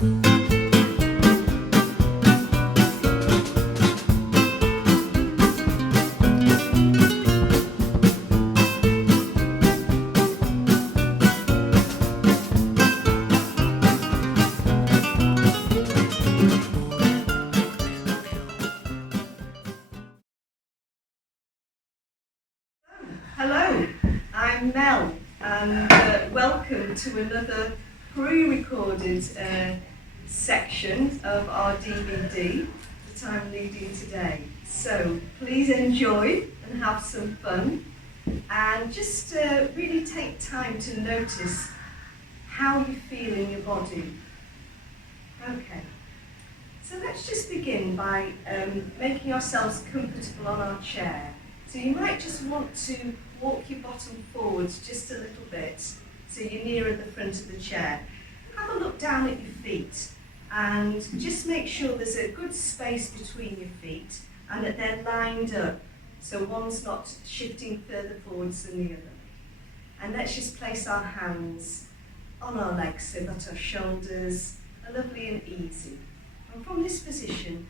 Hello, I'm Mel, and welcome to another pre-recorded section of our DVD that I'm leading today. So please enjoy and have some fun, and just really take time to notice how you feel in your body. Okay, so let's just begin by making ourselves comfortable on our chair. So you might just want to walk your bottom forwards just a little bit so you're nearer the front of the chair. Have a look down at your feet and just make sure there's a good space between your feet and that they're lined up so one's not shifting further forwards than the other. And let's just place our hands on our legs so that our shoulders are lovely and easy. And from this position,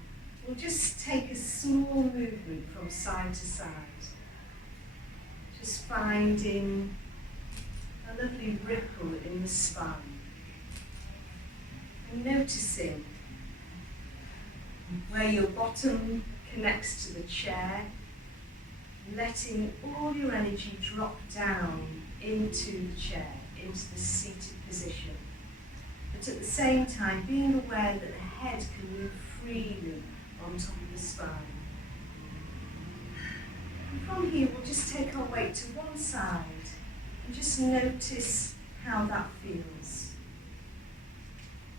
we'll just take a small movement from side to side. Just finding a lovely ripple in the spine. And noticing where your bottom connects to the chair, letting all your energy drop down into the chair, into the seated position. But at the same time, being aware that the head can move freely on top of the spine. And from here, we'll just take our weight to one side and just notice how that feels.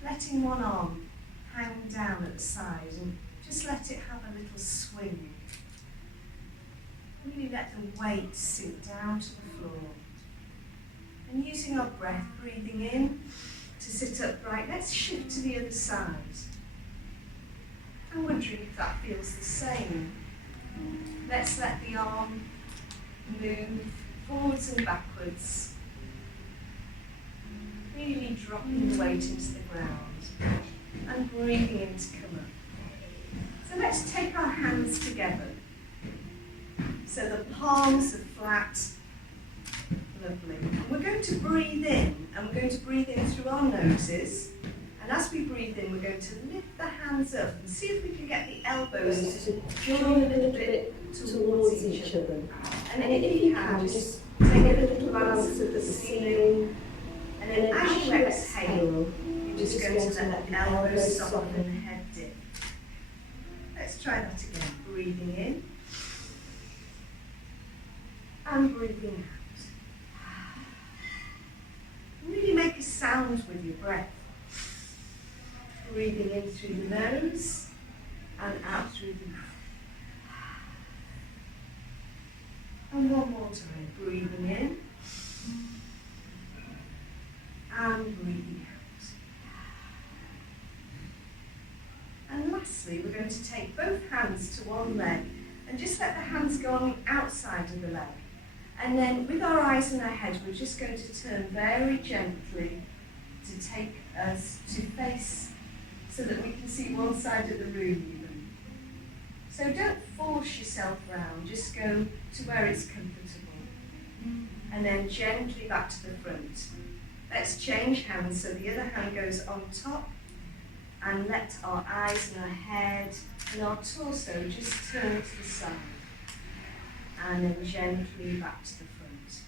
Letting one arm hang down at the side and just let it have a little swing. Really let the weight sink down to the floor. And using our breath, breathing in to sit upright, let's shift to the other side. I'm wondering if that feels the same. Let's let the arm move forwards and backwards, really dropping the weight into the ground and breathing in to come up. So let's take our hands together so the palms are flat. Lovely. And we're going to breathe in, and we're going to breathe in through our noses. And as we breathe in, we're going to lift the hands up and see if we can get the elbows to join a little bit towards each other. And if you can, just take a little glance at the ceiling. And then as you exhale, you're just going to let the elbows soften and the head dip. Let's try that again. Breathing in. And breathing out. Really make a sound with your breath. Breathing in through the nose and out through the mouth. And one more time, breathing in and breathing out. And lastly, we're going to take both hands to one leg and just let the hands go on the outside of the leg. And then with our eyes and our head, we're just going to turn very gently to take us to face so that we can see one side of the room even. So don't force yourself round, just go to where it's comfortable. And then gently back to the front. Let's change hands so the other hand goes on top and let our eyes and our head and our torso just turn to the side. And then gently back to the front.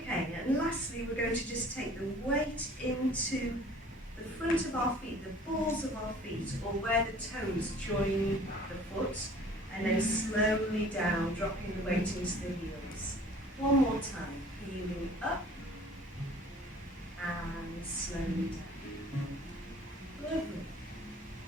Okay, and lastly we're going to just take the weight into the front of our feet, the balls of our feet, or where the toes join the foot, and then slowly down, dropping the weight into the heels. One more time, heeling up, and slowly down. Lovely.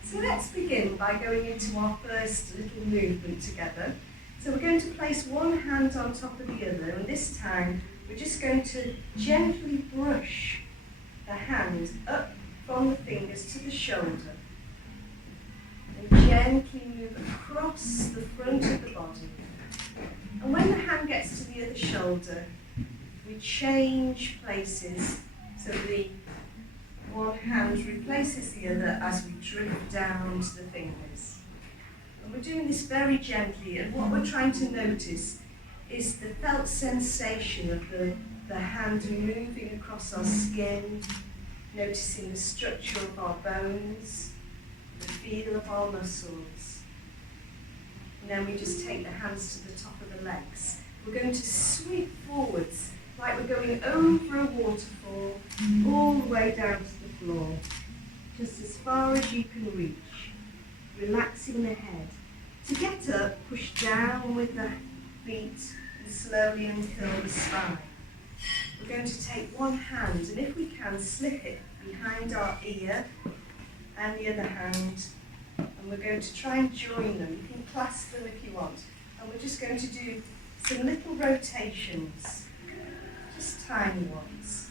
So let's begin by going into our first little movement together. So we're going to place one hand on top of the other, and this time we're just going to gently brush the hand up from the fingers to the shoulder. And gently move across the front of the body. And when the hand gets to the other shoulder, we change places. So the one hand hand replaces the other as we drift down to the fingers. And we're doing this very gently, and what we're trying to notice is the felt sensation of the hand moving across our skin, noticing the structure of our bones, the feel of our muscles. And then we just take the hands to the top of the legs. We're going to sweep forwards like we're going over a waterfall, all the way down to the floor, just as far as you can reach, relaxing the head. To get up, push down with the feet and slowly uncurl the spine. We're going to take one hand, and if we can, slip it behind our ear and the other hand, and we're going to try and join them. You can clasp them if you want. And we're just going to do some little rotations, just tiny ones.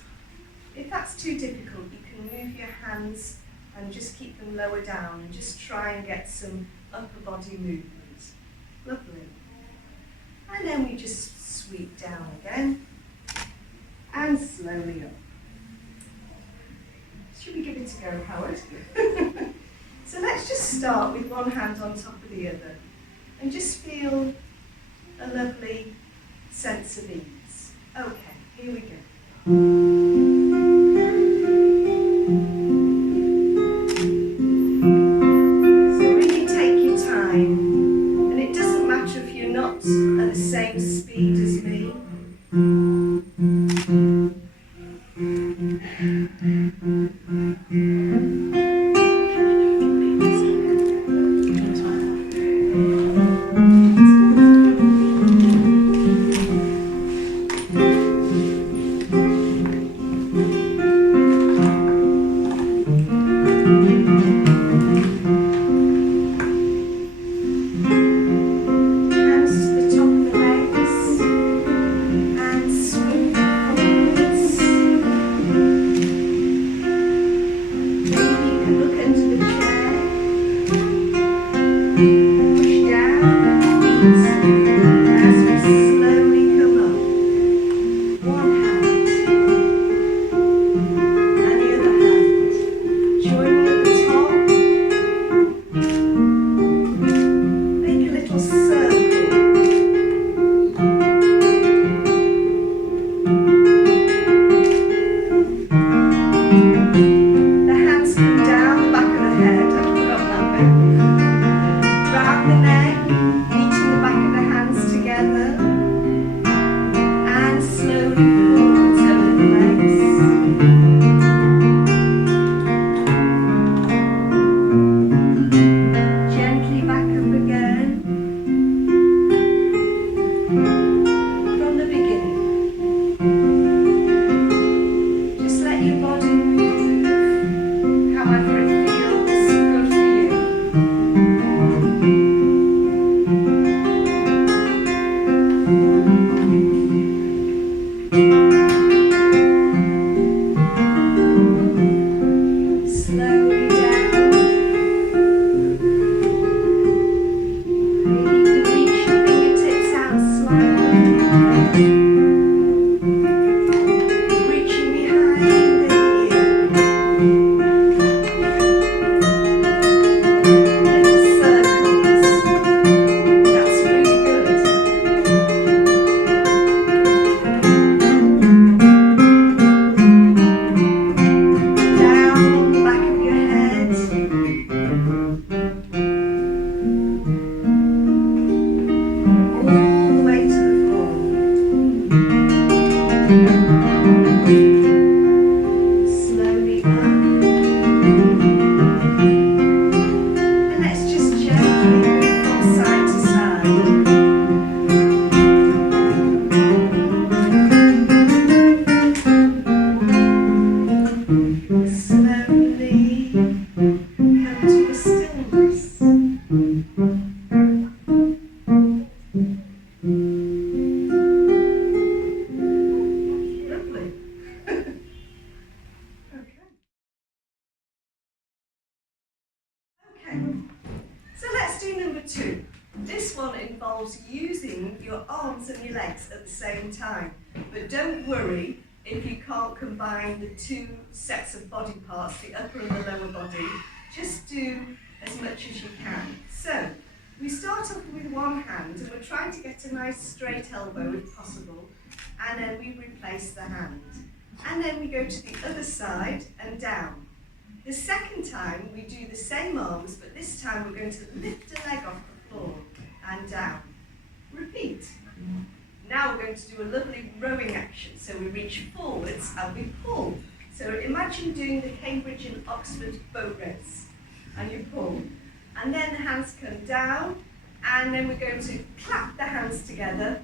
If that's too difficult, you can move your hands and just keep them lower down and just try and get some upper body movement. Lovely. And then we just sweep down again and slowly up. Should we give it a go, Howard? So let's just start with one hand on top of the other and just feel a lovely sense of ease. Okay, here we go. So really take your time, and it doesn't matter if you're not at the same speed as me. So let's do number 2. This one involves using your arms and your legs at the same time. But don't worry, if you can't combine the two sets of body parts, the upper and the lower body, just do as much as you can. So, we start off with one hand, and we're trying to get a nice straight elbow if possible, and then we replace the hand. And then we go to the other side and down. The second time, we do the same arms, but this time we're going to lift a leg off the floor and down. Repeat. Now we're going to do a lovely rowing action. So we reach forwards and we pull. So imagine doing the Cambridge and Oxford boat race. And you pull. And then the hands come down, and then we're going to clap the hands together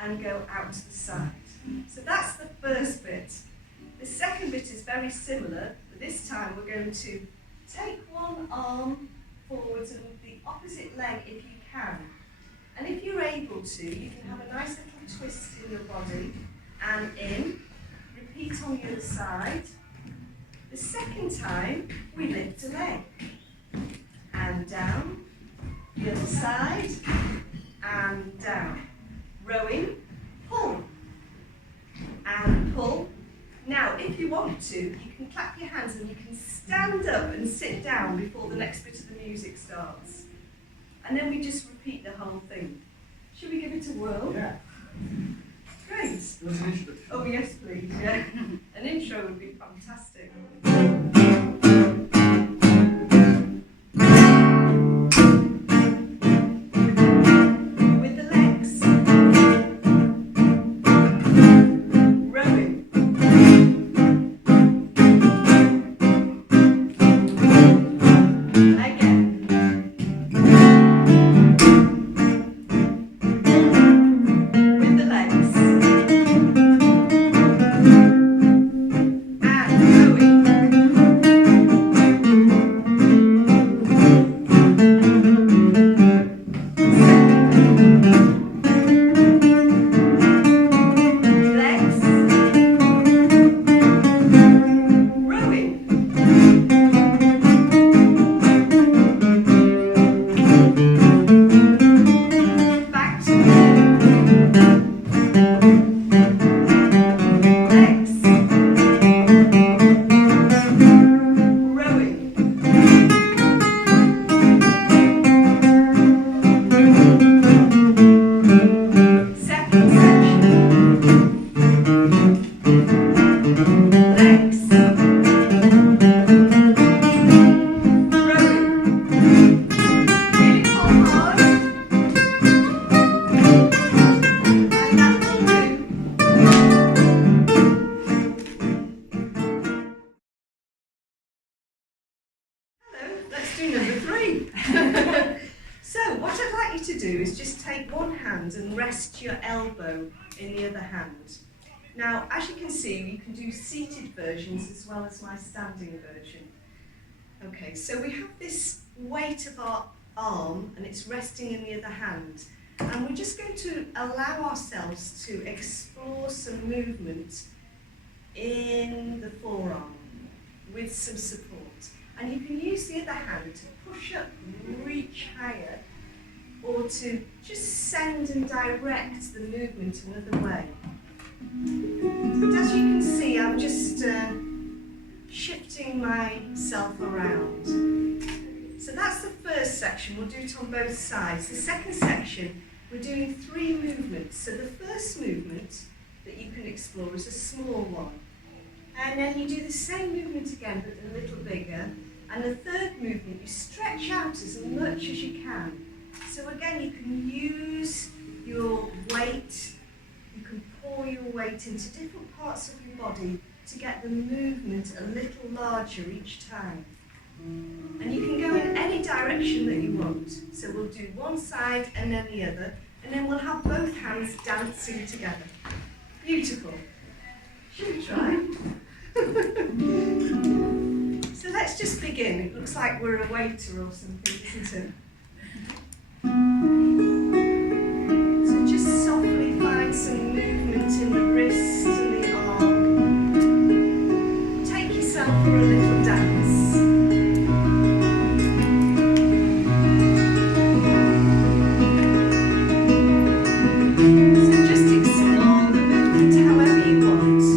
and go out to the side. So that's the first bit. The second bit is very similar, but this time we're going to take one arm forwards and the opposite leg if you can. And if you're able to, you can have a nice little twist in your body and in. Repeat on the other side. The second time, we lift a leg. And down. The other side. And down. Rowing. Pull. And pull. Now, if you want to, you can clap your hands and you can stand up and sit down before the next bit of the music starts. And then we just repeat the whole thing. Should we give it a whirl? Yeah. Great. Oh, yes, please. Yeah. An intro would be fantastic. With the legs. Rowing. And rest your elbow in the other hand. Now, as you can see, you can do seated versions as well as my standing version. Okay, so we have this weight of our arm and it's resting in the other hand. And we're just going to allow ourselves to explore some movement in the forearm with some support. And you can use the other hand to push up, reach higher, or to just send and direct the movement another way. But as you can see, I'm just shifting myself around. So that's the first section. We'll do it on both sides. The second section, we're doing 3 movements. So the first movement that you can explore is a small one. And then you do the same movement again, but a little bigger. And the third movement, you stretch out as much as you can. So again, you can use your weight, you can pour your weight into different parts of your body to get the movement a little larger each time. And you can go in any direction that you want. So we'll do one side and then the other, and then we'll have both hands dancing together. Beautiful. Should we try? So let's just begin. It looks like we're a waiter or something, isn't it? So just softly find some movement in the wrist and the arm. Take yourself for a little dance. So just explore the movement however you want.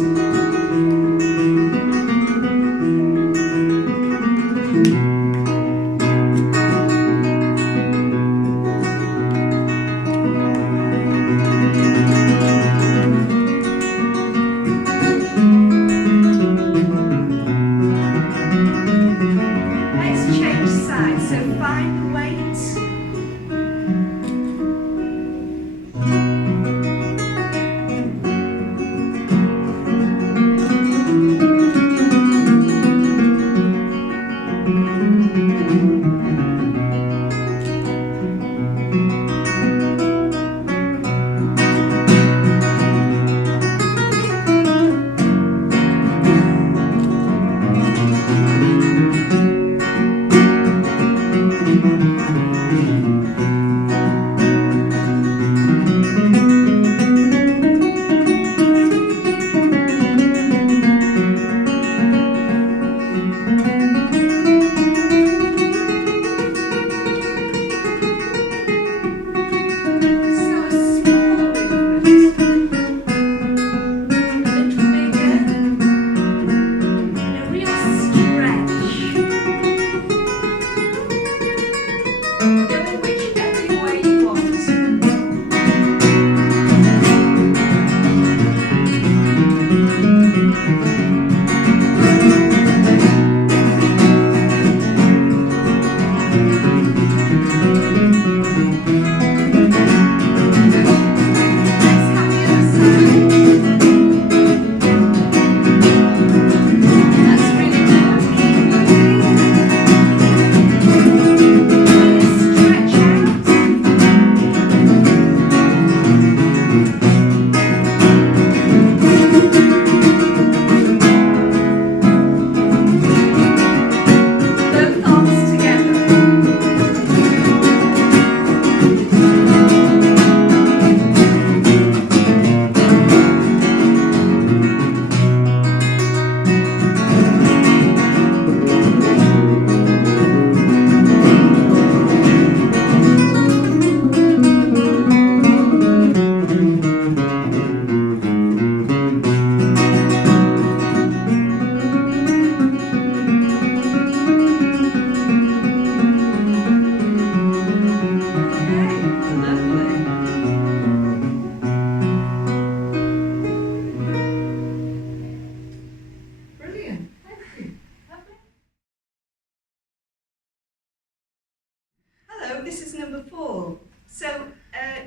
this is number 4. So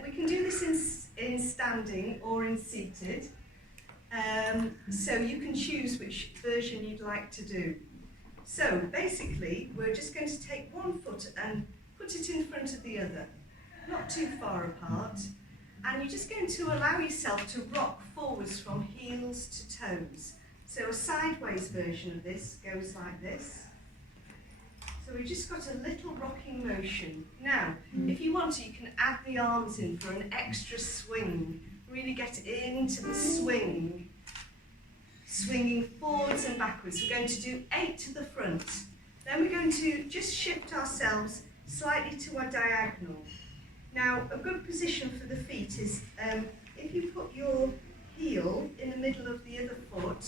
we can do this in standing or in seated. So you can choose which version you'd like to do. So basically, we're just going to take one foot and put it in front of the other, not too far apart. And you're just going to allow yourself to rock forwards from heels to toes. So a sideways version of this goes like this. So we've just got a little rocking motion. Now, if you want to, you can add the arms in for an extra swing. Really get into the swing. Swinging forwards and backwards. We're going to do 8 to the front. Then we're going to just shift ourselves slightly to our diagonal. Now, a good position for the feet is if you put your heel in the middle of the other foot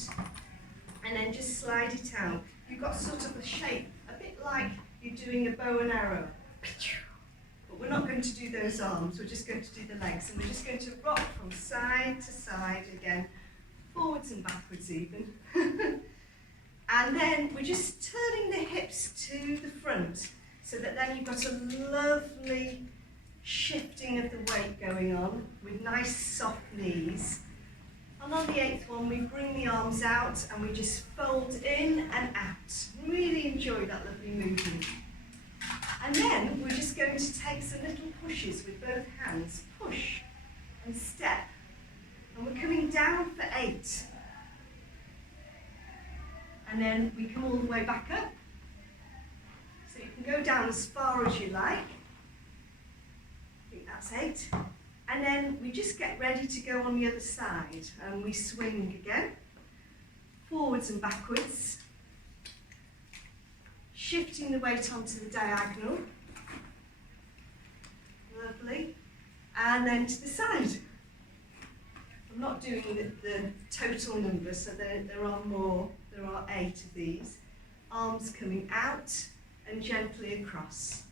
and then just slide it out, you've got sort of a shape, a bit like you're doing a bow and arrow. But we're not going to do those arms, we're just going to do the legs. And we're just going to rock from side to side again, forwards and backwards even. And then we're just turning the hips to the front so that then you've got a lovely shifting of the weight going on with nice soft knees. And on the 8th one, we bring the arms out and we just fold in and out. Really enjoy that lovely movement. And then we're just going to take some little pushes with both hands. Push and step. And we're coming down for 8. And then we come all the way back up. So you can go down as far as you like. I think that's 8. And then we just get ready to go on the other side. And we swing again. Forwards and backwards. Shifting the weight onto the diagonal. Lovely. And then to the side. I'm not doing the total number, so there are more. There are 8 of these. Arms coming out and gently across.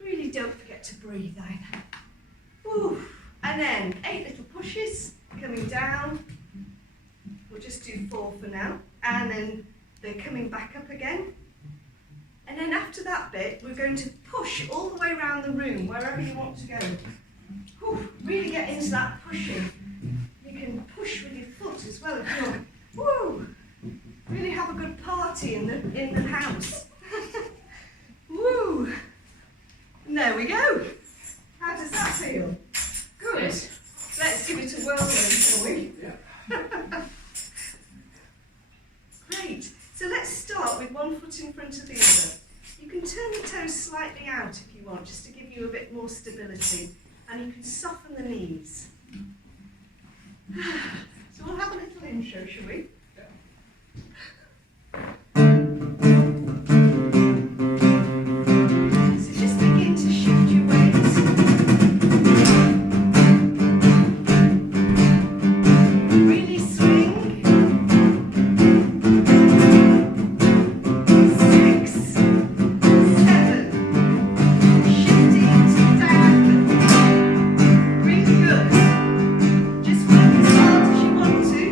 Really don't forget to breathe either. Woo. And then 8 little pushes coming down. We'll just do 4 for now. And then they're coming back up again. And then after that bit, we're going to push all the way around the room, wherever you want to go. Whew. Really get into that pushing. You can push with your foot as well if you want. Woo! Really have a good party in the house. Woo! And there we go. How does that feel? Good. Let's give it a whirl then, shall we? Yeah. Great. So let's start with one foot in front of the other. You can turn the toes slightly out if you want, just to give you a bit more stability. And you can soften the knees. So we'll have a little intro, shall we? So just begin to shift your weight. Really swing. 6, 7. Shifting to diagonal. Really good. Just work as hard as you want to.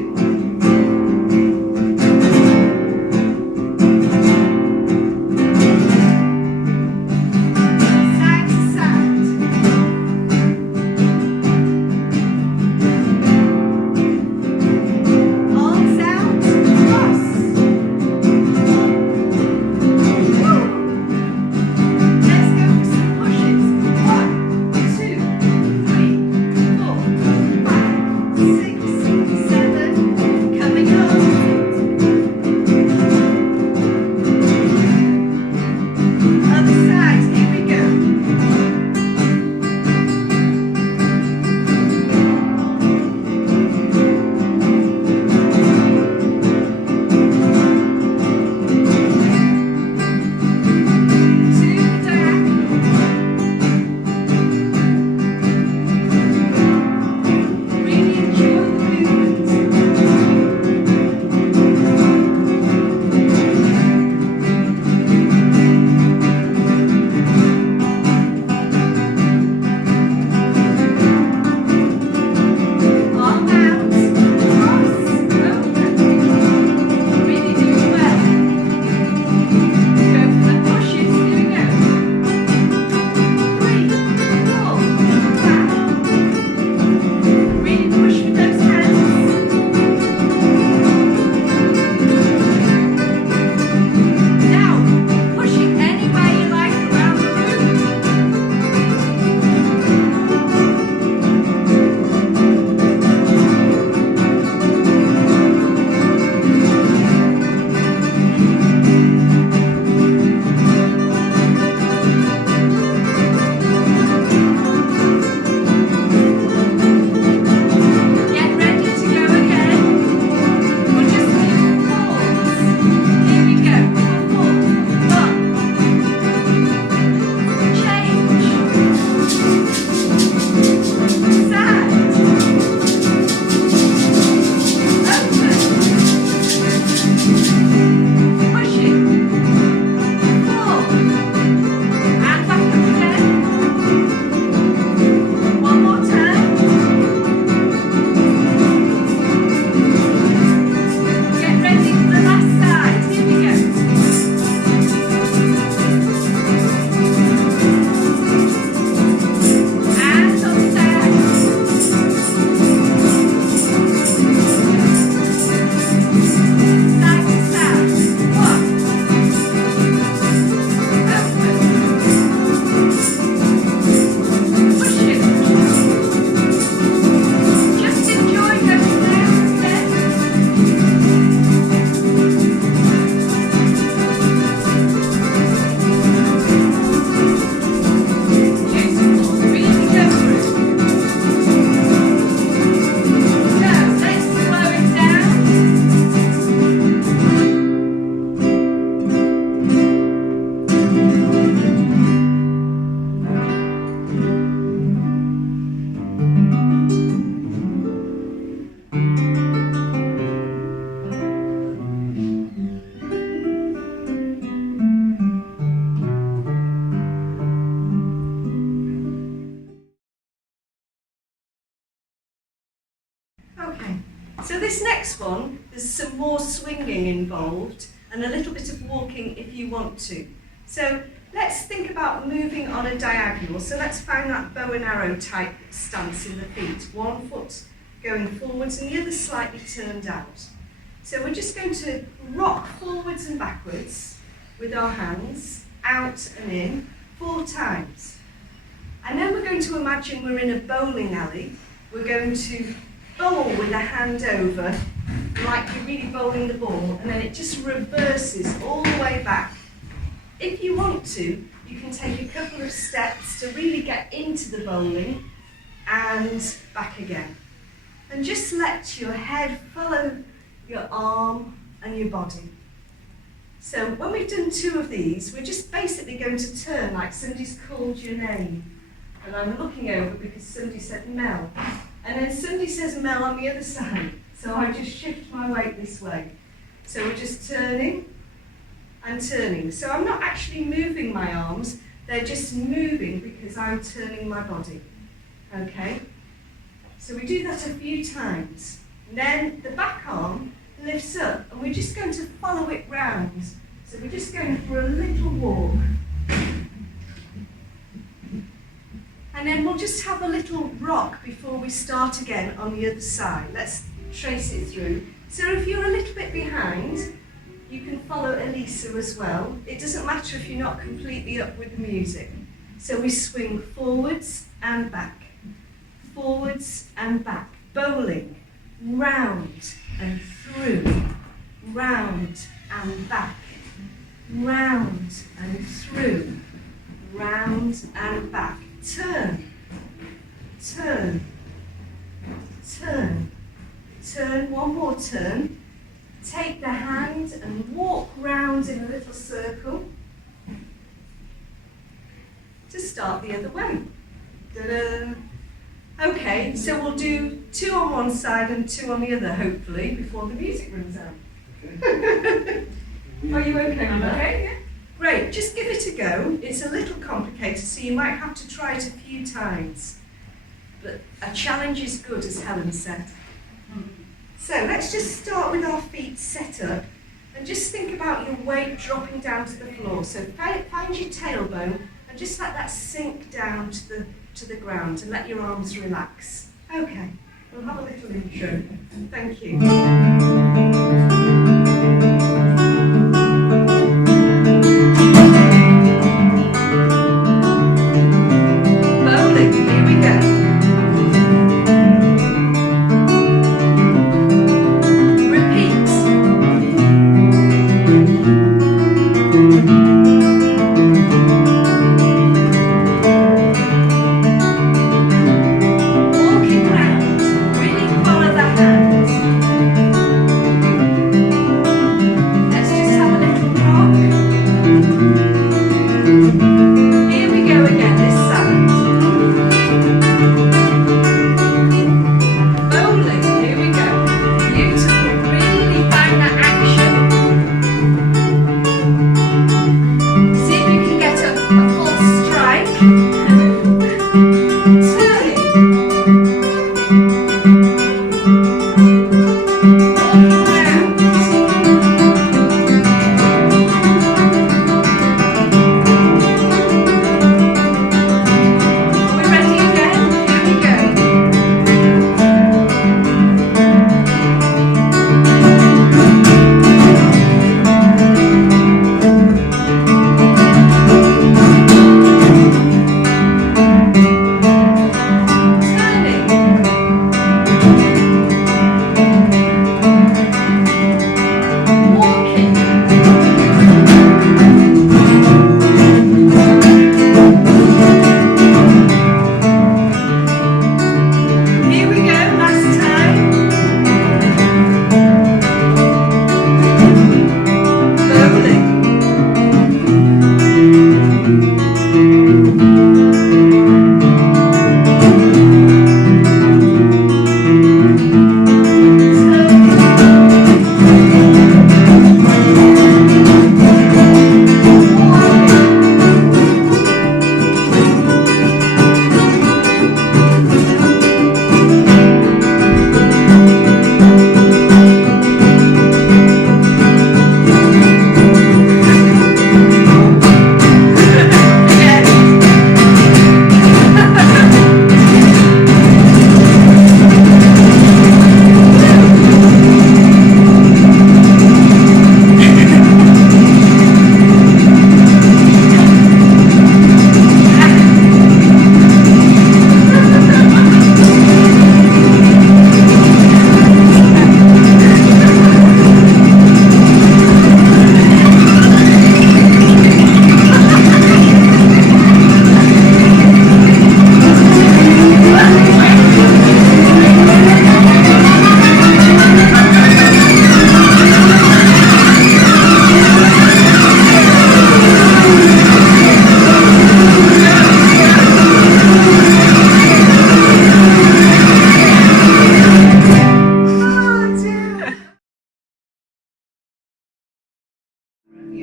this next one, there's some more swinging involved and a little bit of walking if you want to. So let's think about moving on a diagonal. So let's find that bow and arrow type stance in the feet. One foot going forwards and the other slightly turned out. So we're just going to rock forwards and backwards with our hands, out and in, 4 times. And then we're going to imagine we're in a bowling alley. We're going to bowl with a hand over, like you're really bowling the ball, and then it just reverses all the way back. If you want to, you can take a couple of steps to really get into the bowling and back again. And just let your head follow your arm and your body. So when we've done 2 of these, we're just basically going to turn like somebody's called your name. And I'm looking over because somebody said Mel. And then somebody says Mel on the other side. So I just shift my weight this way. So we're just turning and turning. So I'm not actually moving my arms, they're just moving because I'm turning my body. Okay? So we do that a few times. And then the back arm lifts up and we're just going to follow it round. So we're just going for a little walk. And then we'll just have a little rock before we start again on the other side. Let's trace it through. So if you're a little bit behind, you can follow Elisa as well. It doesn't matter if you're not completely up with the music. So we swing forwards and back, forwards and back, bowling, round and through, round and back, round and through, round and back. Turn, turn, turn, turn, one more turn. Take the hand and walk round in a little circle to start the other way. Ta-da. Okay, so we'll do 2 on one side and 2 on the other, hopefully, before the music runs out. Are you okay with that? Okay, yeah. Great, just give it a go. It's a little complicated, so you might have to try it a few times. But a challenge is good, as Helen said. So let's just start with our feet set up and just think about your weight dropping down to the floor. So find your tailbone and just let that sink down to the ground and let your arms relax. Okay, we'll have a little intro. Thank you. Walking round, really follow the hands.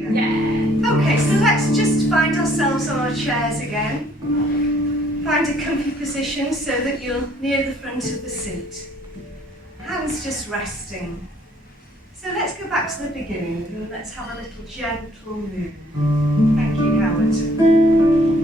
Yeah. Okay, so let's just find ourselves on our chairs again. Find a comfy position so that you're near the front of the seat. Hands just resting. So let's go back to the beginning and let's have a little gentle move. Thank you, Howard.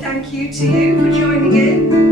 Thank you to you for joining in.